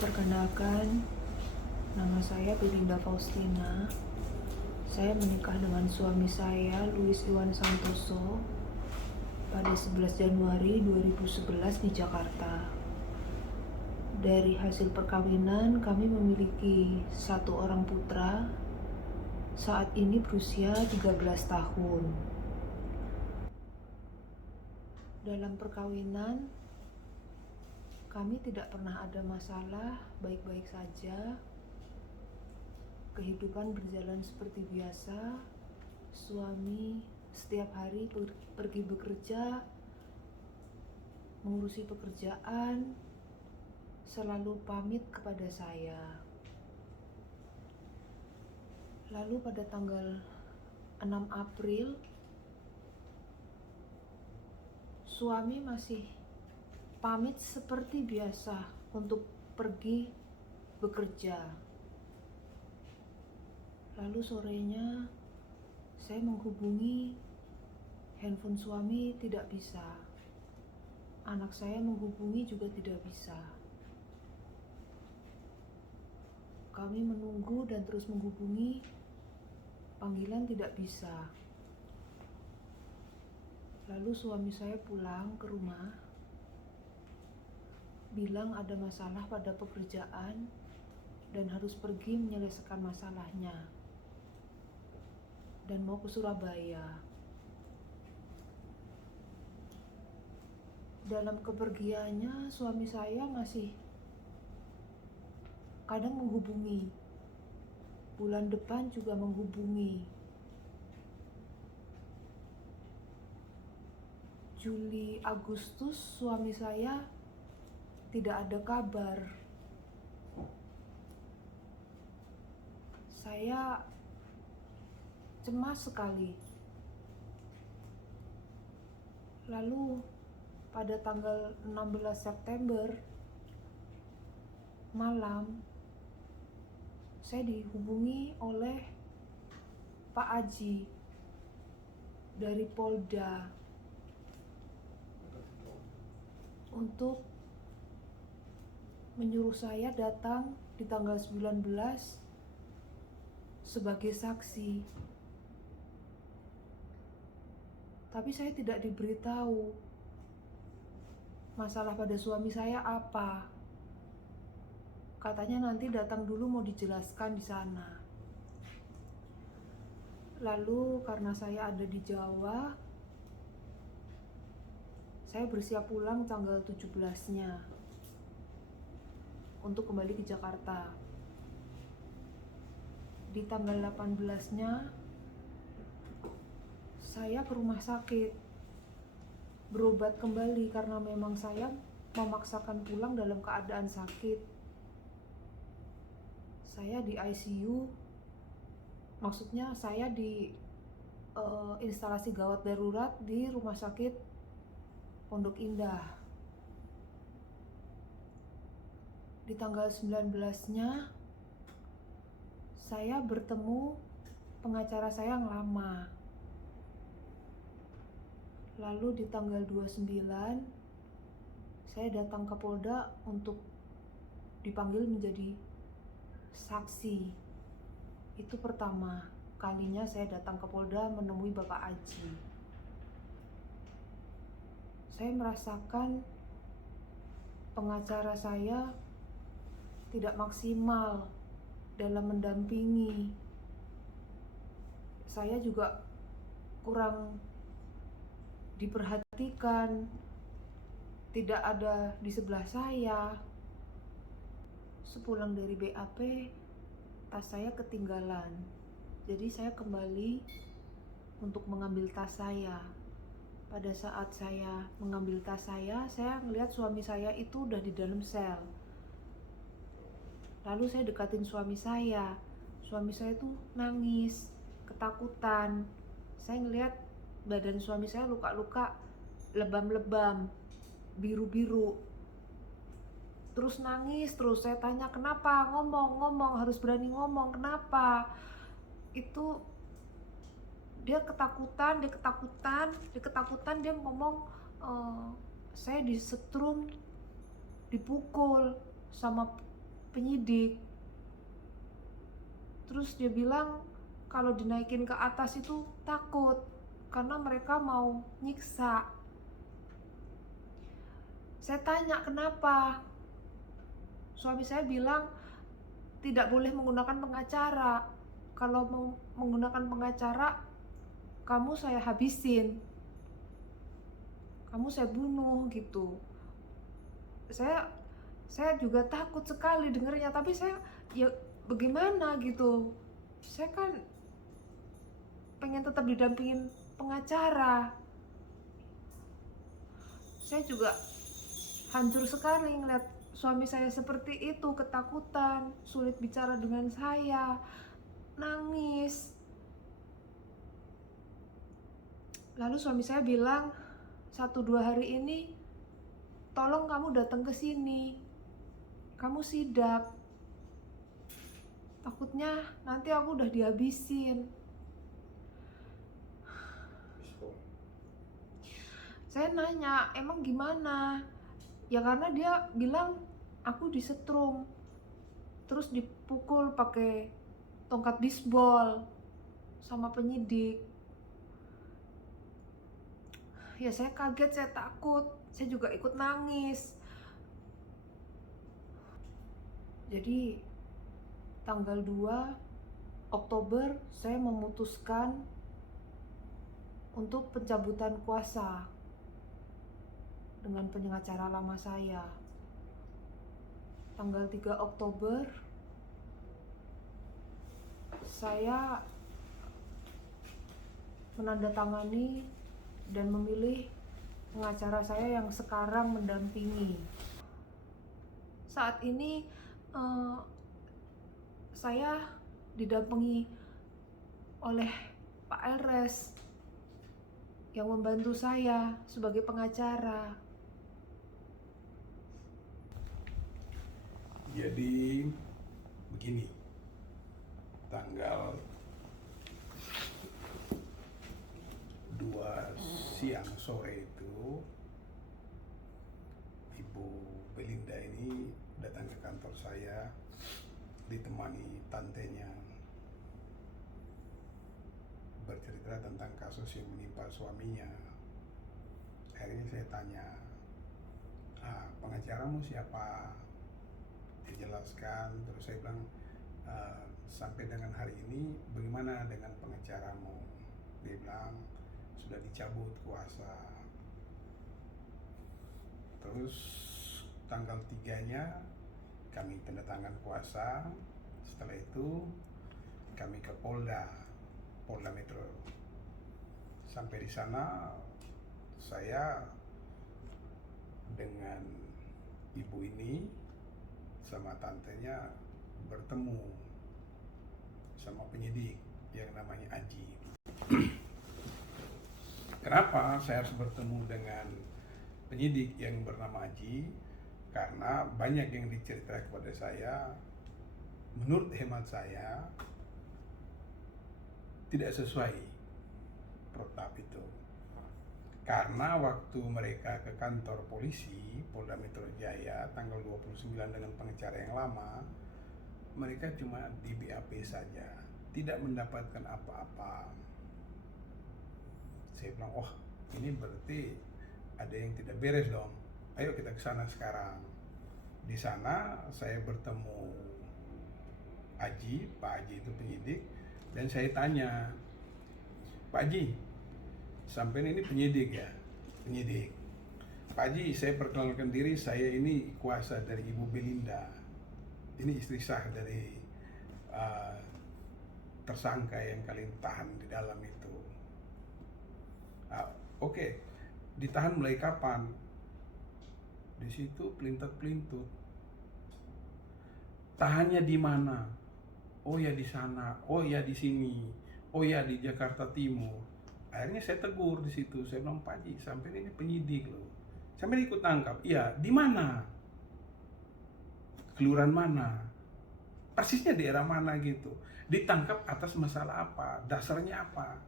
Perkenalkan, nama saya Belinda Faustina. Saya menikah dengan suami saya, Luis Iwan Santoso, pada 11 Januari 2011 di Jakarta. Dari hasil perkawinan, kami memiliki satu orang putra, saat ini berusia 13 tahun. Dalam perkawinan, kami tidak pernah ada masalah, baik-baik saja. Kehidupan berjalan seperti biasa. Suami setiap hari pergi bekerja, mengurusi pekerjaan, selalu pamit kepada saya. Lalu pada tanggal 6 April, suami masih pamit seperti biasa untuk pergi bekerja. Lalu sorenya saya menghubungi handphone suami, tidak bisa. Anak saya menghubungi juga tidak bisa. Kami menunggu dan terus menghubungi, panggilan tidak bisa. Lalu suami saya pulang ke rumah, bilang ada masalah pada pekerjaan dan harus pergi menyelesaikan masalahnya dan mau ke Surabaya. Dalam kepergiannya, suami saya masih kadang menghubungi. Bulan depan juga menghubungi. Juli, Agustus suami saya tidak ada kabar. Saya cemas sekali. Lalu pada tanggal 16 September malam, saya dihubungi oleh Pak Aji dari Polda untuk menyuruh saya datang di tanggal 19 sebagai saksi. Tapi saya tidak diberitahu masalah pada suami saya apa. Katanya nanti datang dulu, mau dijelaskan di sana. Lalu karena saya ada di Jawa, saya bersiap pulang tanggal 17-nya untuk kembali ke Jakarta. Di tanggal 18-nya saya ke rumah sakit berobat kembali karena memang saya memaksakan pulang dalam keadaan sakit. Saya di ICU, maksudnya saya di instalasi gawat darurat di rumah sakit Pondok Indah. Di tanggal 19-nya saya bertemu pengacara saya yang lama. Lalu di tanggal 29 saya datang ke Polda untuk dipanggil menjadi saksi. Itu pertama kalinya saya datang ke Polda menemui Bapak Aji. Saya merasakan pengacara saya tidak maksimal dalam mendampingi. Saya juga kurang diperhatikan, tidak ada di sebelah saya. Sepulang dari BAP, tas saya ketinggalan. Jadi saya kembali untuk mengambil tas saya. Pada saat saya mengambil tas saya melihat suami saya itu udah di dalam sel. Lalu saya dekatin suami saya. Suami saya tuh nangis, ketakutan. Saya ngelihat badan suami saya luka-luka, lebam-lebam, biru-biru. Terus nangis, terus saya tanya kenapa, ngomong, harus berani ngomong, kenapa? Itu dia ketakutan, dia ngomong, saya disetrum, dipukul sama penyidik. Terus dia bilang kalau dinaikin ke atas itu takut karena mereka mau nyiksa. Saya tanya kenapa. Suami saya bilang tidak boleh menggunakan pengacara. Kalau mau menggunakan pengacara, kamu saya habisin. Kamu saya bunuh gitu. Saya juga takut sekali dengernya, tapi saya ya bagaimana gitu. Saya kan pengen tetap didampingin pengacara. Saya juga hancur sekali ngeliat suami saya seperti itu, ketakutan, sulit bicara dengan saya, nangis. Lalu suami saya bilang, 1-2 hari ini tolong kamu datang ke sini, kamu sidak, takutnya nanti aku udah dihabisin. Saya nanya, emang gimana? Ya karena dia bilang aku disetrum, terus dipukul pakai tongkat bisbol sama penyidik. Ya saya kaget, saya takut, saya juga ikut nangis. Jadi tanggal 2 Oktober saya memutuskan untuk pencabutan kuasa dengan pengacara lama saya. Tanggal 3 Oktober saya menandatangani dan memilih pengacara saya yang sekarang mendampingi. Saat ini saya didampingi oleh Pak LRS yang membantu saya sebagai pengacara. Jadi begini, tanggal 2 siang sore itu Ibu Belinda ini datang ke kantor saya ditemani tantenya, bercerita tentang kasus yang menimpa suaminya. Akhirnya saya tanya, pengacaramu siapa? Dijelaskan, terus saya bilang, sampai dengan hari ini bagaimana dengan pengacaramu? Dia bilang sudah dicabut kuasa. Terus tanggal 3-nya kami tanda tangan kuasa. Setelah itu kami ke Polda Metro. Sampai di sana saya dengan ibu ini sama tantenya bertemu sama penyidik yang namanya Aji. Kenapa saya harus bertemu dengan penyidik yang bernama Aji? Karena banyak yang diceritakan kepada saya, menurut hemat saya tidak sesuai protap itu. Karena waktu mereka ke kantor polisi Polda Metro Jaya tanggal 29 dengan pengacara yang lama, mereka cuma di BAP saja, tidak mendapatkan apa-apa. Saya bilang, wah ini berarti ada yang tidak beres dong. Ayo kita ke sana sekarang. Di sana saya bertemu Aji, Pak Aji itu penyidik, dan saya tanya, Pak Aji, sampai ini penyidik ya? Penyidik. Pak Haji, saya perkenalkan diri, saya ini kuasa dari Ibu Belinda. Ini istri sah dari tersangka yang kalian tahan di dalam itu. Oke. Ditahan mulai kapan? Di situ pelintat-pelintut. Tahannya di mana? Oh ya di sana, oh ya di sini, oh ya di Jakarta Timur. Akhirnya saya tegur di situ, saya bilang, Pak Haji, sampai ini penyidik loh, sampai ikut tangkap. Iya, di mana? Kelurahan mana? Persisnya daerah mana gitu. Ditangkap atas masalah apa? Dasarnya apa?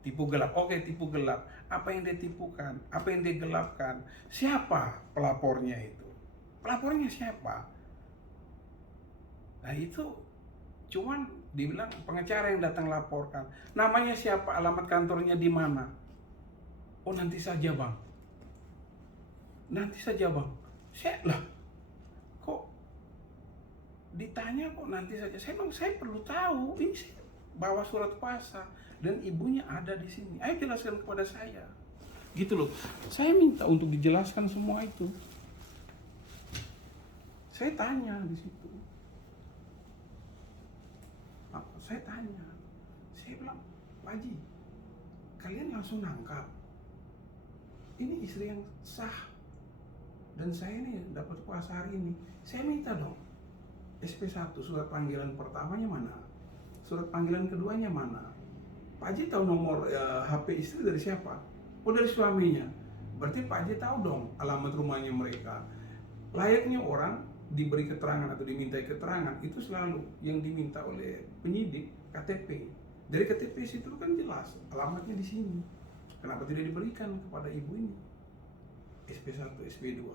Tipu gelap. Oke, tipu gelap. Apa yang dia tipukan? Apa yang dia gelapkan? Siapa pelapornya itu? Pelapornya siapa? Nah itu cuman dibilang pengacara yang datang laporkan. Namanya siapa, alamat kantornya di mana? Oh nanti saja bang. Nanti saja bang. Saya lah, kok ditanya kok nanti saja. Saya bilang saya perlu tahu. Ini saya bawa surat kuasa dan ibunya ada di sini. Ayo jelaskan kepada saya. Gitu loh. Saya minta untuk dijelaskan semua itu. Saya tanya di situ. Saya tanya. Saya bilang, Pak Haji, kalian langsung nangkap. Ini istri yang sah. Dan saya ini dapat kuasa hari ini. Saya minta dong. SP1, surat panggilan pertamanya mana? Surat panggilan keduanya mana? Pak Haji tahu nomor HP istri dari siapa? Oh dari suaminya. Berarti Pak Haji tahu dong alamat rumahnya mereka. Layaknya orang diberi keterangan atau dimintai keterangan itu selalu yang diminta oleh penyidik KTP. Dari KTP situ kan jelas alamatnya di sini. Kenapa tidak diberikan kepada ibu ini? SP1, SP2.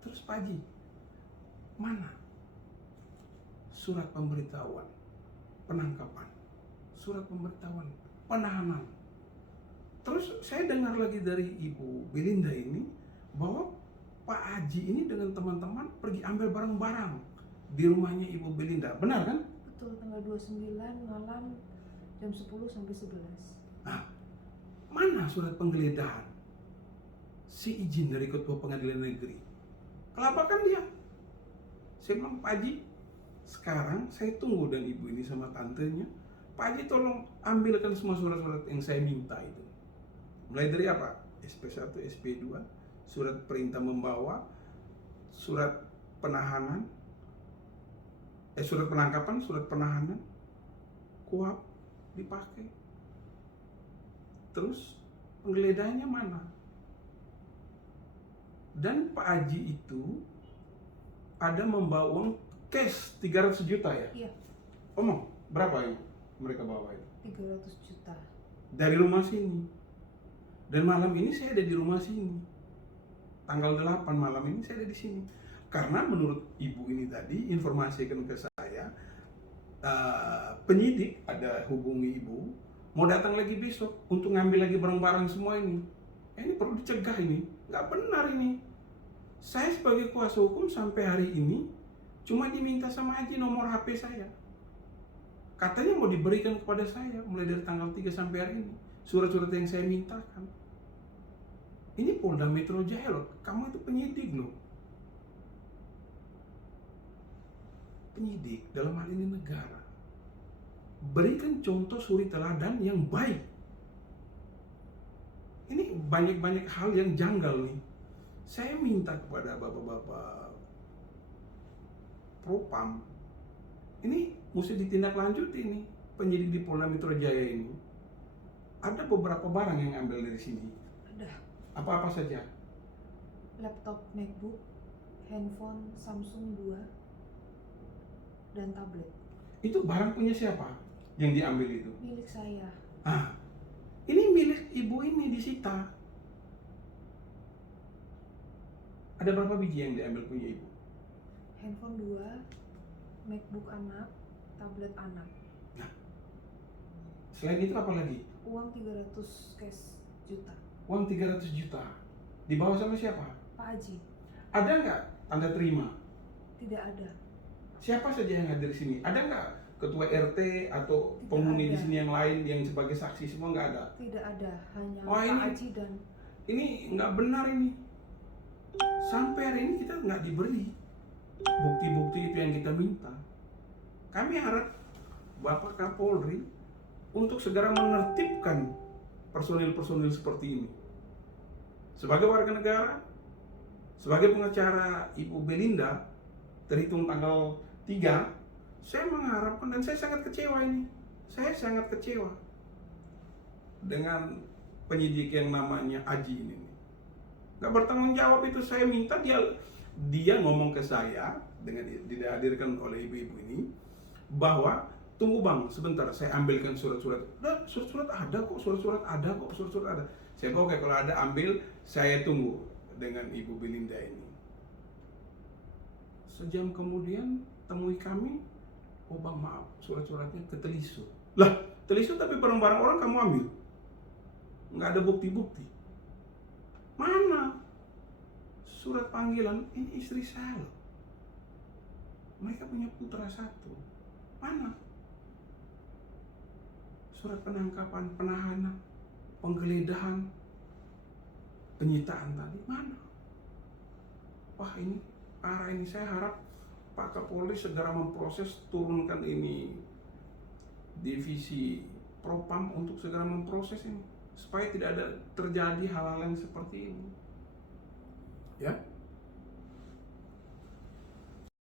Terus Pak Haji, mana surat pemberitahuan penangkapan, surat pemberitahuan penahanan? Terus saya dengar lagi dari Ibu Belinda ini bahwa Pak Haji ini dengan teman-teman pergi ambil barang-barang di rumahnya Ibu Belinda. Benar kan? Betul, tanggal 29 malam jam 10 sampai 11. Nah, mana surat penggeledahan? Si izin dari Ketua Pengadilan Negeri. Kelabakan dia. Saya bilang, Pak Haji, sekarang saya tunggu dan ibu ini sama tantenya. Pak Haji tolong ambilkan semua surat-surat yang saya minta itu. Mulai dari apa? SP1, SP2, surat perintah membawa, surat penahanan, surat penangkapan, surat penahanan, kuhap dipakai. Terus penggeledahannya mana? Dan Pak Haji itu ada membawa uang cash 300 juta ya? Iya. Omong, berapa yang mereka bawa itu? 300 juta. Dari rumah sini. Dan malam ini saya ada di rumah sini. Tanggal 8 malam ini saya ada di sini. Karena menurut ibu ini tadi informasikan ke saya, penyidik ada hubungi ibu, mau datang lagi besok untuk ngambil lagi barang-barang semua ini. Ini perlu dicegah ini, nggak benar ini. Saya sebagai kuasa hukum sampai hari ini cuma diminta sama Haji nomor HP saya. Katanya mau diberikan kepada saya mulai dari tanggal 3 sampai hari ini. Surat-surat yang saya mintakan. Ini Polda Metro Jaya loh, kamu itu penyidik loh. Penyidik dalam hal ini negara. Berikan contoh suri teladan yang baik. Ini banyak-banyak hal yang janggal nih. Saya minta kepada bapak-bapak Propam, ini mesti ditindaklanjuti nih penyidik di Polda Metro Jaya ini. Ada beberapa barang yang ambil dari sini. Ada. Apa-apa saja? Laptop MacBook, handphone Samsung 2, dan tablet. Itu barang punya siapa yang diambil itu? Milik saya. Ini milik ibu ini disita. Ada berapa biji yang diambil punya ibu? Handphone 2, MacBook anak, tablet anak. Nah, selain itu apa lagi? Uang 300 cash juta. Uang 300 juta. Dibawa sama siapa? Pak Haji. Ada nggak tanda terima? Tidak ada. Siapa saja yang hadir di sini? Ada nggak ketua RT atau Tidak penghuni ada. di sini yang lain yang sebagai saksi? Semua nggak ada. Tidak ada, hanya Oh, Pak ini- Haji dan Ini nggak benar ini. Sampai hari ini kita nggak diberi bukti-bukti itu yang kita minta. Kami harap Bapak Kapolri untuk segera menertibkan personil-personil seperti ini. Sebagai warga negara, sebagai pengacara Ibu Belinda, terhitung tanggal 3, saya mengharapkan dan saya sangat kecewa ini. Saya sangat kecewa dengan penyidik yang namanya Aji ini. Gak bertanggung jawab itu. Saya minta dia ngomong ke saya dengan dihadirkan oleh ibu-ibu ini bahwa tunggu bang sebentar saya ambilkan surat-surat. Nah, surat-surat ada kok, surat-surat ada. Saya bilang oke, kalau ada ambil, saya tunggu dengan Ibu Belinda ini. Sejam kemudian temui kami. Oh bang maaf, surat-suratnya ke Teliso. Lah, Teliso tapi barang-barang orang kamu ambil. Nggak ada bukti-bukti. Mana surat panggilan? Ini istri saya loh. Mereka punya putra satu. Mana surat penangkapan, penahanan, penggeledahan, penyitaan tadi? Mana? Wah ini parah ini. Saya harap Pak Kapolri segera memproses, turunkan ini divisi Propam untuk segera memproses ini supaya tidak ada terjadi hal-hal yang seperti ini. Ya.